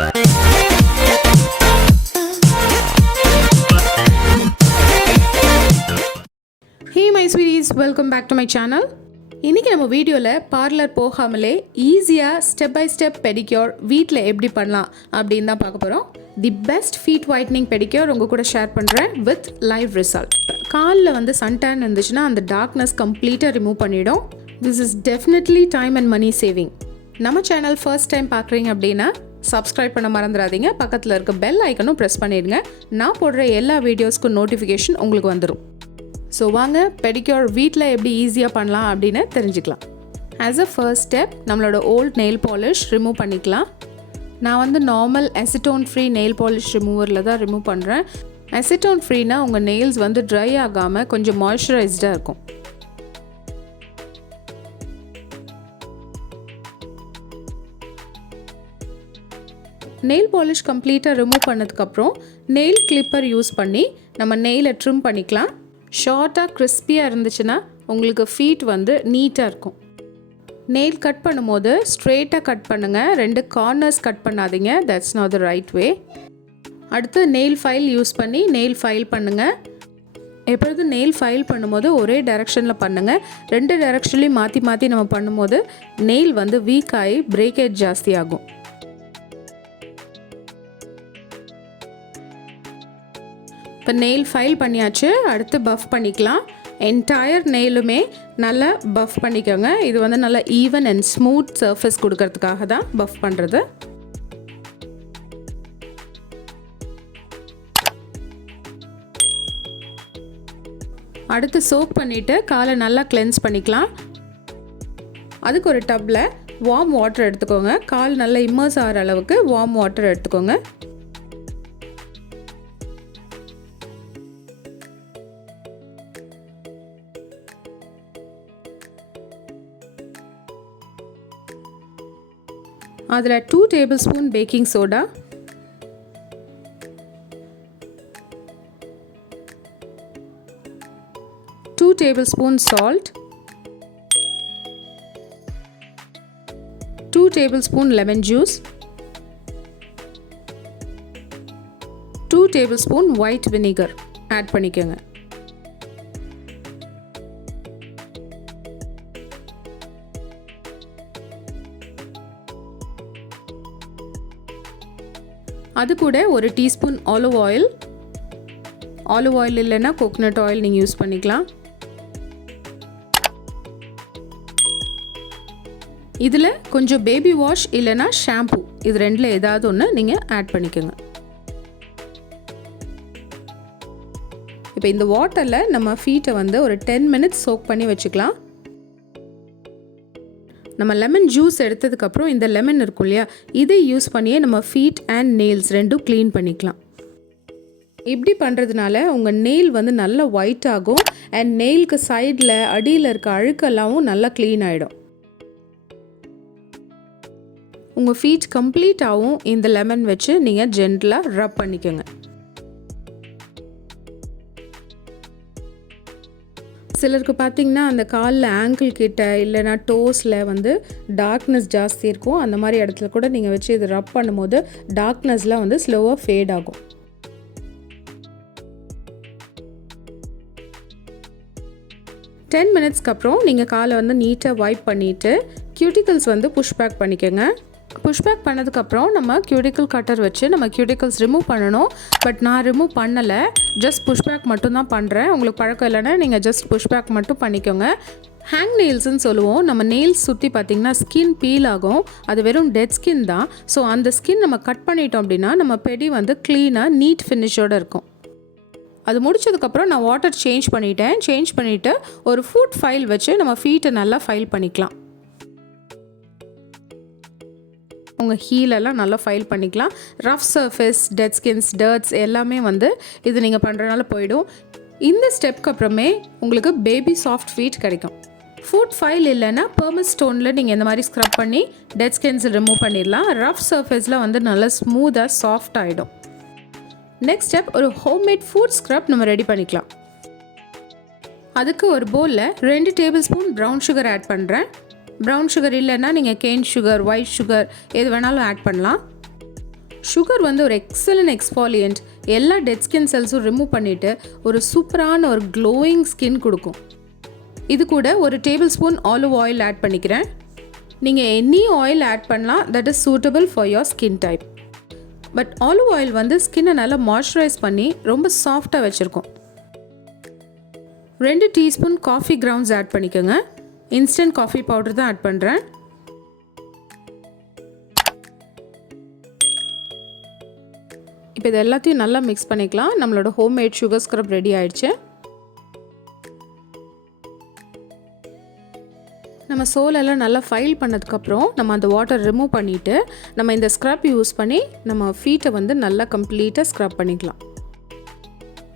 Hey my sweeties, welcome back to my channel. இன்னைக்கு நம்ம வீடியோவில் பார்லர் போகாமலே ஈஸியாக ஸ்டெப் பை ஸ்டெப் பெடிக்யூர் வீட்டில் எப்படி பண்ணலாம் அப்படின்னு தான் பார்க்க போகிறோம். The best feet whitening pedicure உங்கள் கூட ஷேர் பண்ணுறேன் வித் லைவ் ரிசல்ட். காலில் வந்து சன்டான் இருந்துச்சுன்னா அந்த டார்க்னஸ் கம்ப்ளீட்டாக ரிமூவ் பண்ணிடும். This is definitely time and money saving. நம்ம சேனல் ஃபர்ஸ்ட் டைம் பார்க்குறீங்க அப்படின்னா சப்ஸ்கிரைப் பண்ண மறந்துடாதீங்க. பக்கத்தில் இருக்க பெல் ஐக்கனும் ப்ரெஸ் பண்ணிடுங்க. நான் போடுற எல்லா வீடியோஸ்க்கும் நோட்டிஃபிகேஷன் உங்களுக்கு வந்துடும். ஸோ வாங்க பெடிக்யூர் வீட்டில் எப்படி ஈஸியாக பண்ணலாம் அப்படின்னு தெரிஞ்சுக்கலாம். ஆஸ் அ ஃபர்ஸ்ட் ஸ்டெப் நம்மளோட ஓல்ட் நெயில் பாலிஷ் ரிமூவ் பண்ணிக்கலாம். நான் வந்து normal acetone free nail polish ரிமூவரில் தான் ரிமூவ் பண்ணுறேன். அசிட்டோன் ஃப்ரீனா உங்கள் நெயில்ஸ் வந்து ட்ரை ஆகாமல் கொஞ்சம் மாய்ஸ்சரைஸ்டாக இருக்கும். நெயில் பாலிஷ் கம்ப்ளீட்டாக ரிமூவ் பண்ணதுக்கப்புறம் நெயில் கிளிப்பர் யூஸ் பண்ணி நம்ம நெயிலை ட்ரிம் பண்ணிக்கலாம். ஷார்ட்டாக கிறிஸ்பியாக இருந்துச்சுன்னா உங்களுக்கு ஃபீட் வந்து நீட்டாக இருக்கும். நெயில் கட் பண்ணும்போது ஸ்ட்ரெயிட்டாக கட் பண்ணுங்கள், 2 கார்னர்ஸ் கட் பண்ணாதீங்க. That's not the right way. அடுத்து நெயில் ஃபைல் யூஸ் பண்ணி நெயில் ஃபைல் பண்ணுங்கள். எப்பொழுதும் நெயில் ஃபைல் பண்ணும்போது ஒரே டைரெக்ஷனில் பண்ணுங்கள். 2 டைரெக்ஷன்லேயும் மாற்றி மாற்றி நம்ம பண்ணும்போது நெயில் வந்து வீக் ஆகி பிரேக்கேஜ் ஜாஸ்தி ஆகும். இப்போ நெயில் ஃபைல் பண்ணியாச்சு. அடுத்து பஃப் பண்ணிக்கலாம். என்டையர் நெயிலுமே நல்லா பஃப் பண்ணிக்கோங்க. இது வந்து நல்லா ஈவன் அண்ட் ஸ்மூத் சர்ஃபேஸ் கொடுக்கறதுக்காக தான் பஃப் பண்ணுறது. அடுத்து சோக் பண்ணிவிட்டு காலை நல்லா கிளென்ஸ் பண்ணிக்கலாம். அதுக்கு ஒரு டப்பில் வார்ம் வாட்டர் எடுத்துக்கோங்க. கால் நல்லா இம்மர்ஸ் ஆகிற அளவுக்கு வார்ம் வாட்டர் எடுத்துக்கோங்க. அதில் 2 tablespoon baking soda, 2 tablespoon salt, 2 tablespoon lemon juice, 2 tablespoon white vinegar add பண்ணிக்கோங்க. அது கூட ஒரு டீஸ்பூன் ஆலிவ் ஆயில் இல்லைன்னா கோகனட் ஆயில் நீங்கள் யூஸ் பண்ணிக்கலாம். இதில் கொஞ்சம் பேபி வாஷ் இல்லைன்னா ஷாம்பு, இது 2ல் ஏதாவது ஒன்று நீங்கள் ஆட் பண்ணிக்கோங்க. இப்போ இந்த வாட்டரில் நம்ம ஃபீட்டை வந்து ஒரு 10 மினிட்ஸ் சோக் பண்ணி வச்சுக்கலாம். நம்ம லெமன் ஜூஸ் எடுத்ததுக்கப்புறம் இந்த லெமன் இருக்கும் இல்லையா, இதை யூஸ் பண்ணியே நம்ம ஃபீட் அண்ட் நெயில்ஸ் 2ம் க்ளீன் பண்ணிக்கலாம். இப்படி பண்ணுறதுனால உங்கள் நெயில் வந்து நல்லா ஒயிட் ஆகும் அண்ட் நெயிலுக்கு சைடில் அடியில் இருக்க அழுக்கெல்லாம் நல்லா க்ளீன் ஆகிடும். உங்கள் ஃபீட் கம்ப்ளீட்டாகவும் இந்த லெமன் வச்சு நீங்கள் ஜென்டலாக ரப் பண்ணிக்கோங்க. சிலருக்கு பார்த்திங்கன்னா அந்த காலில் ஆங்கிள் கிட்ட இல்லைனா டோஸில் வந்து டார்க்னஸ் ஜாஸ்தி இருக்கும். அந்த மாதிரி இடத்துல கூட நீங்கள் வச்சு இது ரப் பண்ணும்போது டார்க்னஸ்லாம் வந்து ஸ்லோவாக ஃபேட் ஆகும். மினிட்ஸ்க்கு அப்புறம் நீங்கள் காலை வந்து நீட்டாக வைப் பண்ணிவிட்டு கியூட்டிகல்ஸ் வந்து புஷ் பேக் பண்ணிக்கோங்க. புஷ் பேக் பண்ணதுக்கப்புறம் நம்ம கியூட்டிக்கல் கட்டர் வச்சு நம்ம கியூட்டிகல்ஸ் ரிமூவ் பண்ணணும். பட் நான் ரிமூவ் பண்ணலை, ஜஸ்ட் புஷ் பேக் மட்டும் தான் பண்ணுறேன். உங்களுக்கு பழக்கம் இல்லைன்னா நீங்கள் ஜஸ்ட் புஷ் பேக் மட்டும் பண்ணிக்கோங்க. ஹேங் நெயில்ஸ்ன்னு சொல்லுவோம். நம்ம நெயில்ஸ் சுற்றி பார்த்திங்கன்னா ஸ்கின் பீல் ஆகும். அது வெறும் டெட் ஸ்கின் தான். ஸோ அந்த ஸ்கின் நம்ம கட் பண்ணிட்டோம் அப்படின்னா நம்ம பெடி வந்து க்ளீனாக நீட் ஃபினிஷோடு இருக்கும். அது முடிச்சதுக்கப்புறம் நான் வாட்டர் சேஞ்ச் பண்ணிவிட்டு ஒரு ஃபுட் ஃபைல் வச்சு நம்ம ஃபீட்டை நல்லா ஃபைல் பண்ணிக்கலாம். உங்கள் ஹீலெல்லாம் நல்லா ஃபைல் பண்ணிக்கலாம். Rough surface, dead skins, dirts எல்லாமே வந்து இது நீங்கள் பண்ணுறதுனால போயிடும். இந்த ஸ்டெப்க்கு அப்புறமே உங்களுக்கு பேபி சாஃப்ட் ஃபீட் கிடைக்கும். ஃபுட் ஃபைல் இல்லைன்னா பெர்மஸ் ஸ்டோனில் நீங்கள் இந்த மாதிரி ஸ்க்ரப் பண்ணி டெட் ஸ்கின்ஸ் ரிமூவ் பண்ணிடலாம். ரஃப் சர்ஃபேஸில் வந்து நல்லா ஸ்மூத்தாக சாஃப்ட் ஆகிடும். நெக்ஸ்ட் ஸ்டெப், ஒரு ஹோம்மேட் ஃபுட் ஸ்க்ரப் நம்ம ரெடி பண்ணிக்கலாம். அதுக்கு ஒரு பவுலில் 2 டேபிள்ஸ்பூன் ப்ரௌன் சுகர் ஆட் பண்ணுறேன். ப்ரௌன் சுகர் இல்லைன்னா நீங்கள் கேன் சுகர், ஒயிட் சுகர் எது வேணாலும் ஆட் பண்ணலாம். சுகர் வந்து ஒரு எக்ஸலண்ட் எக்ஸ்ஃபாலியன்ட், எல்லா டெட் ஸ்கின் செல்ஸும் ரிமூவ் பண்ணிவிட்டு ஒரு சூப்பரான ஒரு க்ளோயிங் ஸ்கின் கொடுக்கும். இது கூட ஒரு tablespoon olive oil add பண்ணிக்கிறேன். நீங்கள் எனி ஆயில் ஆட் பண்ணலாம், that is suitable for your skin type. But olive oil வந்து ஸ்கின்னை நல்லா மாய்ஸ்சரைஸ் பண்ணி ரொம்ப சாஃப்டாக வச்சுருக்கோம். 2 டீஸ்பூன் காஃபி கிரவுண்ட்ஸ் ஆட் பண்ணிக்கோங்க. இன்ஸ்டன்ட் காஃபி பவுடர் தான் ஆட் பண்ணுறேன். இப்போ இது எல்லாத்தையும் நல்லா மிக்ஸ் பண்ணிக்கலாம். நம்மளோட ஹோம்மேட் சுகர் ஸ்க்ரப் ரெடி ஆயிடுச்சு. நம்ம சோலெல்லாம் நல்லா ஃபைல் பண்ணதுக்கப்புறம் நம்ம அந்த வாட்டர் ரிமூவ் பண்ணிவிட்டு நம்ம இந்த ஸ்க்ரப் யூஸ் பண்ணி நம்ம ஃபீட்டை வந்து நல்லா கம்ப்ளீட்டாக ஸ்க்ரப் பண்ணிக்கலாம்.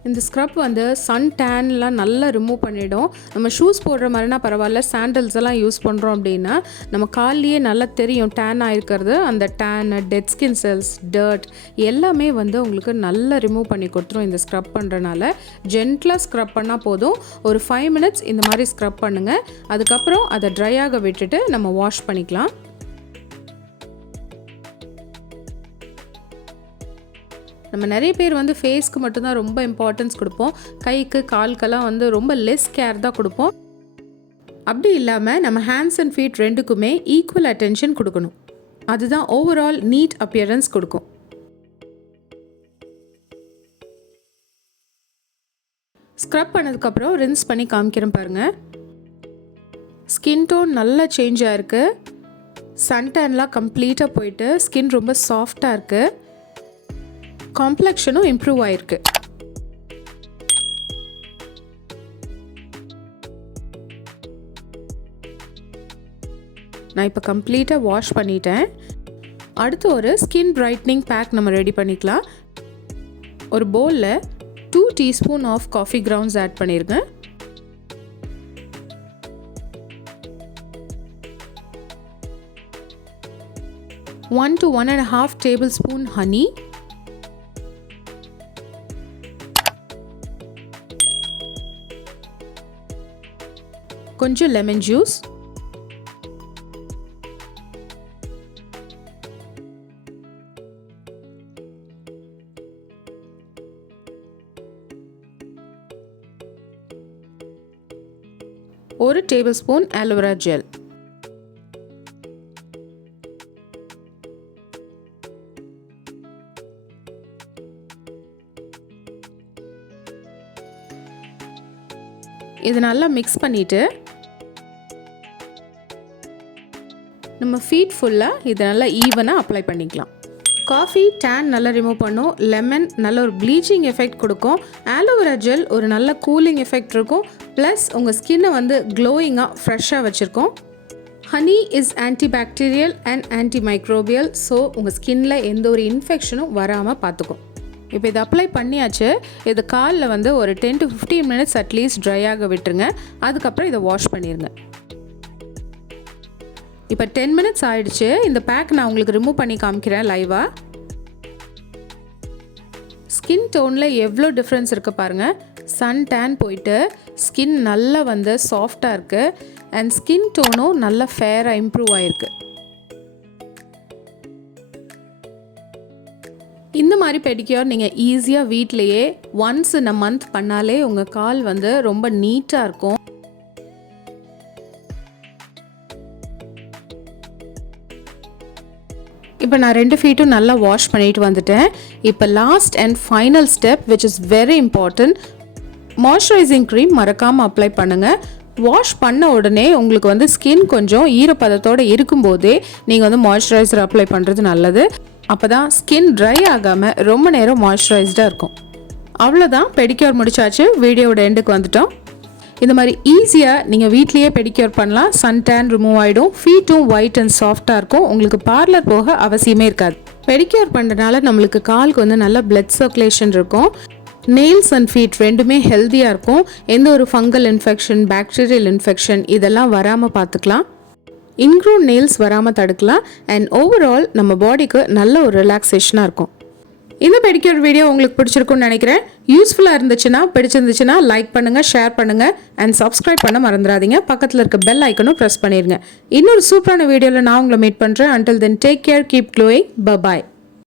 இந்த ஸ்க்ரப் வந்து சன் டேன்லாம் நல்லா ரிமூவ் பண்ணிவிடும். நம்ம ஷூஸ் போடுற மாதிரினா பரவாயில்ல, சாண்டல்ஸ் எல்லாம் யூஸ் பண்ணுறோம் அப்படின்னா நம்ம கால்லையே நல்லா தெரியும் டேன் ஆகிருக்கிறது. அந்த tan, dead skin cells, dirt எல்லாமே வந்து உங்களுக்கு நல்லா ரிமூவ் பண்ணி கொடுத்துரும் இந்த ஸ்க்ரப் பண்ணுறனால. ஜென்டலாக ஸ்க்ரப் பண்ணால் போதும். ஒரு 5 மினிட்ஸ் இந்த மாதிரி ஸ்க்ரப் பண்ணுங்கள். அதுக்கப்புறம் அதை ட்ரை ஆக விட்டுட்டு நம்ம வாஷ் பண்ணிக்கலாம். நம்ம நிறைய பேர் வந்து ஃபேஸ்க்கு மட்டும்தான் ரொம்ப இம்பார்ட்டன்ஸ் கொடுப்போம், கைக்கு கால்க்கெல்லாம் வந்து ரொம்ப லெஸ் கேர் தான் கொடுப்போம். அப்படி இல்லாமல் நம்ம ஹேண்ட்ஸ் அண்ட் ஃபீட் ரெண்டுக்குமே ஈக்குவல் அட்டென்ஷன் கொடுக்கணும். அதுதான் ஓவரால் நீட் அப்பியரன்ஸ் கொடுக்கும். ஸ்க்ரப் பண்ணதுக்கப்புறம் ரின்ஸ் பண்ணி காமிக்கிறேன் பாருங்கள். ஸ்கின் டோன் நல்லா சேஞ்ச் ஆகிருக்கு. சன்டேன்லாம் கம்ப்ளீட்டாக போயிட்டு ஸ்கின் ரொம்ப சாஃப்டாக இருக்குது. காம்ப்ளெக்ஷனும் இம்ப்ரூவ் ஆயிருக்கு. நான் இப்போ கம்ப்ளீட்டாக வாஷ் பண்ணிட்டேன். அடுத்து ஒரு ஸ்கின் பிரைட்னிங் பேக் நம்ம ரெடி பண்ணிக்கலாம். ஒரு பவுலில் 2 teaspoon of coffee grounds add பண்ணிருங்க. One to 1.5 tablespoon honey, கொஞ்சம் லெமன் ஜூஸ், ஒரு டேபிள் ஸ்பூன் ஆலோவேரா ஜெல். இது நல்லா மிக்ஸ் பண்ணிவிட்டு நம்ம ஃபீட் ஃபுல்லாக இதை நல்லா ஈவனாக அப்ளை பண்ணிக்கலாம். காஃபி டேன் நல்லா ரிமூவ் பண்ணும், லெமன் நல்ல ஒரு ப்ளீச்சிங் எஃபெக்ட் கொடுக்கும், ஆலோவேரா ஜெல் ஒரு நல்ல கூலிங் எஃபெக்ட் இருக்கும், ப்ளஸ் உங்கள் ஸ்கின்னை வந்து க்ளோயிங்காக ஃப்ரெஷ்ஷாக வச்சுருக்கோம். Honey is antibacterial and antimicrobial, so உங்கள் ஸ்கின்னில் எந்த ஒரு இன்ஃபெக்ஷனும் வராமல் பார்த்துக்கும். இப்போ இதை அப்ளை பண்ணியாச்சு. இது காலில் வந்து ஒரு 10 to 15 மினிட்ஸ் அட்லீஸ்ட் ட்ரை ஆக விட்டுருங்க. அதுக்கப்புறம் இதை வாஷ் பண்ணிடுங்க. இப்போ 10 மினிட்ஸ் ஆயிடுச்சு. இந்த பேக் நான் உங்களுக்கு ரிமூவ் பண்ணி காமிக்கிறேன் லைவாக. ஸ்கின் டோனில் எவ்வளோ டிஃப்ரென்ஸ் இருக்குது பாருங்கள். சன் டேன் போயிட்டு ஸ்கின் நல்லா வந்து சாஃப்டாக இருக்குது அண்ட் ஸ்கின் டோனும் நல்லா ஃபேராக இம்ப்ரூவ் ஆகிருக்கு. இந்த மாதிரி பெடிக்யூர் நீங்கள் ஈஸியாக வீட்டிலையே ஒன்ஸ் இன் அ மந்த் பண்ணாலே உங்கள் கால் வந்து ரொம்ப நீட்டாக இருக்கும். இப்போ நான் 2 ஃபீட்டும் நல்லா வாஷ் பண்ணிட்டு வந்துட்டேன். இப்போ last and final step which is very important. Moisturising cream மறக்காமல் அப்ளை பண்ணுங்கள். வாஷ் பண்ண உடனே உங்களுக்கு வந்து ஸ்கின் கொஞ்சம் ஈரப்பதத்தோடு இருக்கும்போதே நீங்கள் வந்து மாய்ஸ்சரைசர் அப்ளை பண்ணுறது நல்லது. அப்போ தான் ஸ்கின் ட்ரை ஆகாமல் ரொம்ப நேரம் மாய்ஸ்சரைஸ்டாக இருக்கும். அவ்வளோதான், பெடிக்யூர் முடிச்சாச்சு. வீடியோவோட எண்டுக்கு வந்துட்டோம். இந்த மாதிரி ஈஸியாக நீங்கள் வீட்லேயே பெடிக்யூர் பண்ணலாம். சன் டேன் ரிமூவ் ஆகிடும், ஃபீட்டும் ஒயிட் அண்ட் சாஃப்டாக இருக்கும். உங்களுக்கு பார்லர் போக அவசியமே இருக்காது. பெடிக்யூர் பண்ணுறதுனால நம்மளுக்கு காலுக்கு வந்து நல்ல பிளட் சர்க்குலேஷன் இருக்கும். நெயில்ஸ் அண்ட் ஃபீட் ரெண்டுமே ஹெல்த்தியாக இருக்கும். எந்த ஒரு ஃபங்கல் இன்ஃபெக்ஷன், பாக்டீரியல் இன்ஃபெக்ஷன் இதெல்லாம் வராமல் பார்த்துக்கலாம். இன்க்ரூன் நெயில்ஸ் வராமல் தடுக்கலாம் அண்ட் ஓவரால் நம்ம பாடிக்கு நல்ல ஒரு ரிலாக்ஸேஷனாக இருக்கும். இந்த பெடிக்யூர் வீடியோ உங்களுக்கு பிடிச்சிருக்குன்னு நினைக்கிறேன். யூஸ்ஃபுல்லாக பிடிச்சிருந்துச்சுன்னா லைக் பண்ணுங்கள், ஷேர் பண்ணுங்கள் அண்ட் சப்ஸ்கிரைப் பண்ண மறந்துடாதீங்க. பக்கத்தில் இருக்க பெல் ஐக்கனும் ப்ரெஸ் பண்ணிடுங்க. இன்னொரு சூப்பரான வீடியோவில் நான் உங்களை மீட் பண்ணுறேன். Until then, take care, keep glowing, bye bye.